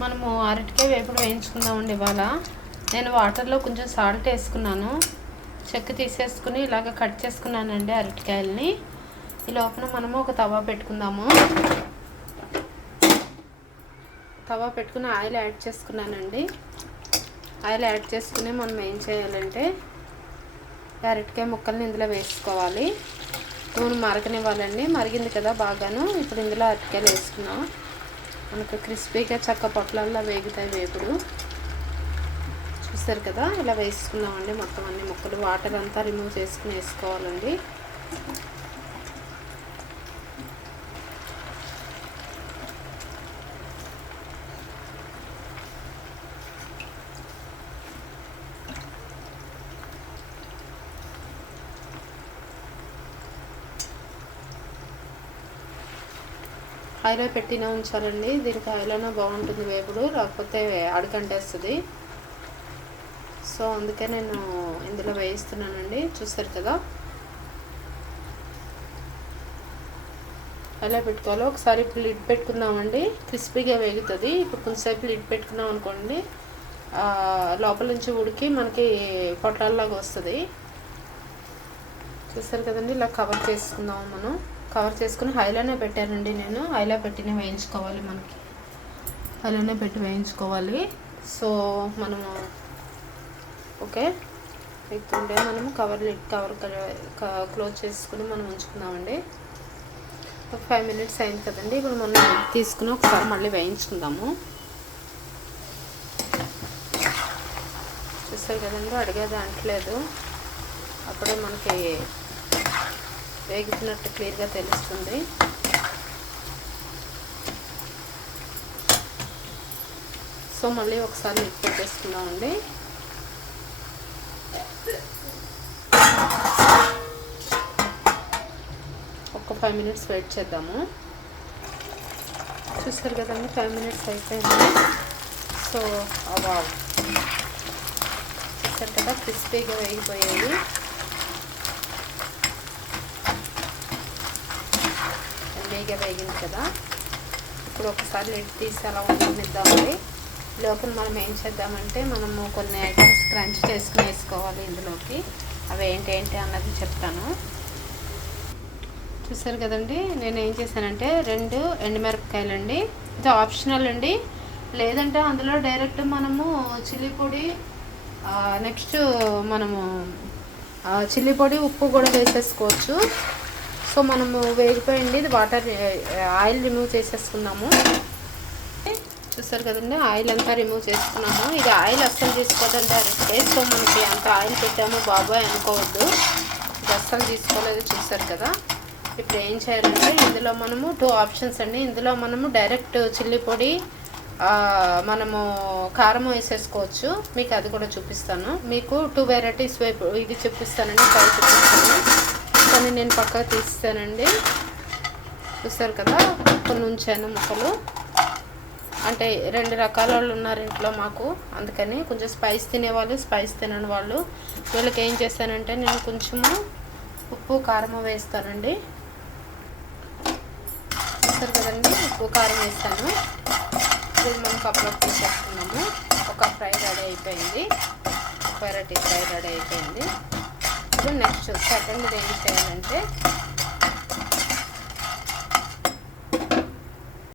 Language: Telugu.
మనము అరటికాయ వేపుడు వేయించుకుందామండి ఇవాళ. నేను వాటర్లో కొంచెం సాల్ట్ వేసుకున్నాను. చెక్క తీసేసుకుని ఇలాగ కట్ చేసుకున్నానండి అరటికాయలని. ఈ లోపల మనము ఒక తవా పెట్టుకుందాము. తవా పెట్టుకుని ఆయిల్ యాడ్ చేసుకున్నానండి. ఆయిల్ యాడ్ చేసుకుని మనం ఏం చేయాలంటే అరటికాయ ముక్కల్ని ఇందులో వేసుకోవాలి. నూనె మరగనివ్వాలండి. మరిగింది కదా బాగాను. ఇప్పుడు ఇందులో అరటికాయలు వేసుకున్నాం మనకు క్రిస్పీగా చక్క పొట్లల్లో వేగుతాయి వేపుడు. చూస్తారు కదా ఇలా వేసుకున్నామండి మొత్తం అన్ని ముక్కలు వాటర్ అంతా రిమూవ్ చేసుకుని వేసుకోవాలండి. హైలో పెట్టిన ఉంచాలండి. దీనికి హైలోనే బాగుంటుంది వేపుడు. లేకపోతే అడగంటేస్తుంది సో అందుకే నేను ఇందులో వేయిస్తున్నానండి. చూస్తారు కదా? ఎలా పెట్టుకోవాలో ఒకసారి ఇప్పుడు లిడ్ పెట్టుకున్నామండి క్రిస్పీగా వేగుతుంది. ఇప్పుడు కొంతసేపు లిడ్ పెట్టుకున్నాం అనుకోండి లోపల నుంచి ఉడికి మనకి పొట్లాల్లాగా వస్తుంది. చూస్తారు కదండి? ఇలా కవర్ చేసుకుందాం మనం. కవర్ చేసుకుని హైలోనే పెట్టానండి నేను. హైలో పెట్టిన వేయించుకోవాలి మనకి. హైలోనే పెట్టి వేయించుకోవాలి. సో మనము ఓకే. ఇప్పుడే మనము కవర్ లిడ్ కవర్ క్లోజ్ చేసుకుని మనం ఉంచుకుందామండి. ఒక ఫైవ్ మినిట్స్ అయింది కదండి. ఇప్పుడు మనం తీసుకుని ఒకసారి మళ్ళీ వేయించుకుందాము. చూస్తారు కదండి అడిగేది అంటలేదు అప్పుడే మనకి వేగుతున్నట్టు క్లియర్గా తెలుస్తుంది. సో మళ్ళీ ఒకసారి లిడ్ పెట్టేసుకుందామండి ఒక ఫైవ్ మినిట్స్ వెయిట్ చేద్దాము. చూస్తారు కదండి ఫైవ్ మినిట్స్ అయిపోయింది. సో అవా చూస్తారు కదా క్రిస్పీగా వేగిపోయాయి. వేగా వేగింది కదా. ఇప్పుడు ఒకసారి లిడ్ తీసి అలా ఉండనిద్దామండి లోపల మనం ఏం చేద్దామంటే మనము కొన్ని ఐటమ్స్ క్రంచ్ చేసుకుని వేసుకోవాలి ఇందులోకి. అవి ఏంటి ఏంటి అన్నది చెప్తాను. చూసారు కదండి నేను ఏం చేశానంటే రెండు ఎండుమిరపకాయలు అండి ఇది ఆప్షనల్ అండి. లేదంటే అందులో డైరెక్ట్ మనము చిల్లీ పొడి నెక్స్ట్ మనము చిల్లీ పొడి ఉప్పు కూడా వేసేసుకోవచ్చు. సో మనము వేగిపోయింది. ఇది వాటర్ ఆయిల్ రిమూవ్ చేసేసుకున్నాము. చూస్తారు కదండి ఆయిల్ అంతా రిమూవ్ చేసుకున్నాము. ఇది ఆయిల్ అస్సలు తీసుకోదండి అరిస్తే సో మనకి అంత ఆయిల్ పెట్టాము బాబాయ్ అనుకోవద్దు. ఇది అస్సలు తీసుకోలేదు చూస్తారు కదా. ఇప్పుడు ఏం చేయాలంటే ఇందులో మనము టూ ఆప్షన్స్ అండి. ఇందులో మనము డైరెక్ట్ చిల్లీ పొడి మనము కారం వేసేసుకోవచ్చు. మీకు అది కూడా చూపిస్తాను. మీకు టూ వెరైటీస్ వైపు ఇది చూపిస్తానండి ఫ్రై చూపిస్తాను. కానీ నేను పక్కకు తీస్తానండి. చూస్తారు కదా కొన్ని ఉంచాను ముక్కలు. అంటే రెండు రకాల వాళ్ళు ఉన్నారు ఇంట్లో మాకు. అందుకని కొంచెం స్పైస్ తినేవాళ్ళు స్పైస్ తినని వాళ్ళు. వీళ్ళకి ఏం చేస్తానంటే నేను కొంచెము ఉప్పు కారం వేస్తానండి. చూస్తారు కదండి ఉప్పు కారం వేస్తాను ఇది మనం కప్లోకి తీసేసుకున్నాము ఒక ఫ్రై రెడీ అయిపోయింది. వెరైటీ ఫ్రై రెడీ అయిపోయింది. ఇప్పుడు నెక్స్ట్ సెకండ్ ఏం చేయాలంటే.